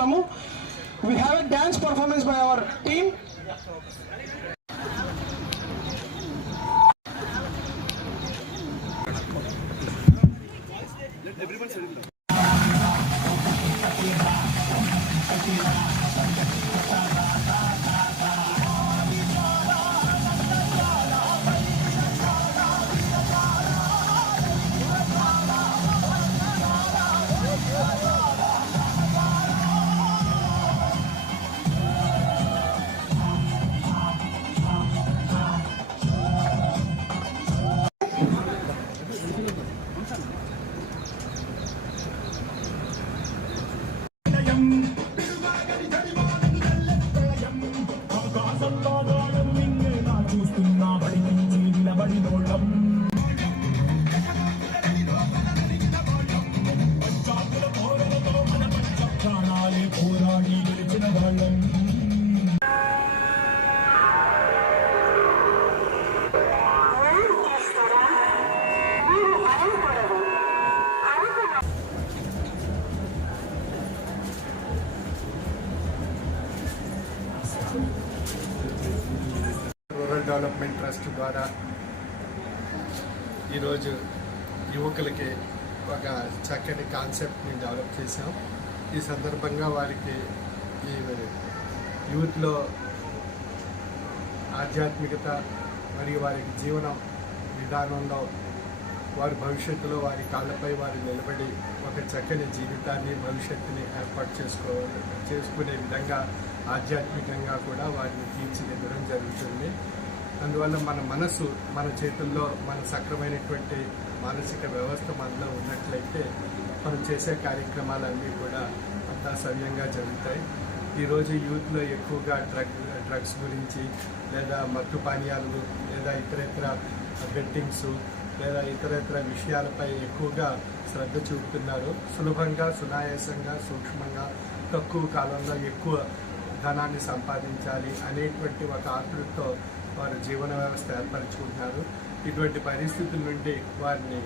కోరుకుంటున్నాము. We have a dance performance by our team. Rural development trust ద్వారా ఈరోజు యువకులకి ఒక చక్కని కాన్సెప్ట్ని డెవలప్ చేసాం. ఈ సందర్భంగా వారికి ఈ యూత్లో ఆధ్యాత్మికత మరియు వారికి జీవన విధానంలో వారి భవిష్యత్తులో వారి కాళ్ళపై వారు నిలబడి ఒక చక్కని జీవితాన్ని భవిష్యత్తుని ఏర్పాటు చేసుకునే విధంగా ఆధ్యాత్మికంగా కూడా వారిని తీర్చిదిద్దడం జరుగుతుంది. అందువల్ల మన మనసు మన చేతుల్లో మన సక్రమైనటువంటి మానసిక వ్యవస్థ మనలో ఉన్నట్లయితే మనం చేసే కార్యక్రమాలన్నీ కూడా అంతా సవ్యంగా జరుగుతాయి. ఈరోజు యూత్లో ఎక్కువగా డ్రగ్స్ గురించి లేదా మత్తు పానీయాలు లేదా ఇతర బెట్టింగ్స్ లేదా ఇతర విషయాలపై ఎక్కువగా శ్రద్ధ చూపుతున్నారు. సులభంగా సునాయాసంగా సూక్ష్మంగా తక్కువ కాలంలో ఎక్కువ ధనాన్ని సంపాదించాలి అనేటువంటి ఒక ఆతృతతో వారు జీవన వ్యవస్థ ఏర్పరచుకుంటున్నారు. ఇటువంటి పరిస్థితుల నుండి వారిని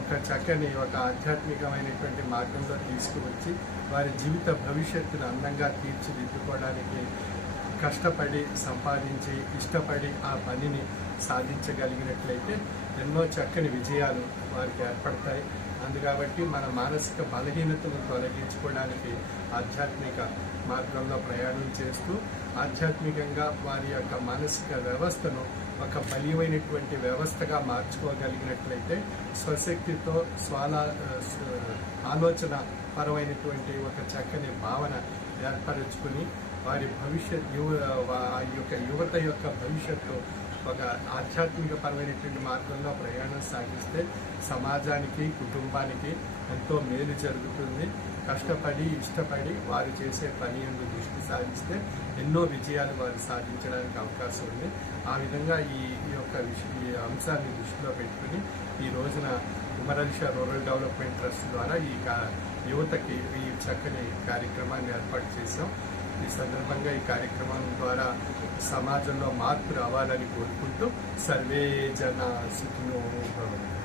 ఒక చక్కని ఒక ఆధ్యాత్మికమైనటువంటి మార్గంలో తీసుకువచ్చి వారి జీవిత భవిష్యత్తును అందంగా తీర్చిదిద్దుకోవడానికి కష్టపడి సంపాదించి ఇష్టపడి ఆ పనిని సాధించగలిగినట్లయితే ఎన్నో చక్కని విజయాలు వారికి ఏర్పడతాయి. అందుకబట్టి మన మానసిక బలహీనతను తొలగించుకోవడానికి ఆధ్యాత్మిక మార్గంలో ప్రయాణం చేస్తూ ఆధ్యాత్మికంగా వారి యొక్క మానసిక వ్యవస్థను ఒక బలీయమైనటువంటి వ్యవస్థగా మార్చుకోగలిగినట్లయితే స్వశక్తితో ఆలోచన పరమైనటువంటి ఒక చక్కని భావన ఏర్పరచుకుని వారి యువత యొక్క భవిష్యత్తు ఒక ఆధ్యాత్మిక పరమైనటువంటి మార్గంలో ప్రయాణం సాగిస్తే సమాజానికి కుటుంబానికి ఎంతో మేలు జరుగుతుంది. కష్టపడి ఇష్టపడి వారు చేసే పని యందు దృష్టి సాధిస్తే ఎన్నో విజయాలు వారు సాధించడానికి అవకాశం ఉంది. ఆ విధంగా ఈ అంశాన్ని దృష్టిలో పెట్టుకుని ఈ రోజున ఉమరలిష రూరల్ డెవలప్మెంట్ ట్రస్ట్ ద్వారా ఈ యువతకి ఈ చక్కని కార్యక్రమాన్ని ఏర్పాటు చేశాం. ఈ సందర్భంగా ఈ కార్యక్రమం ద్వారా సమాజంలో మార్పు రావాలని కోరుకుంటూ సర్వే జన సుఖినో భవంతు.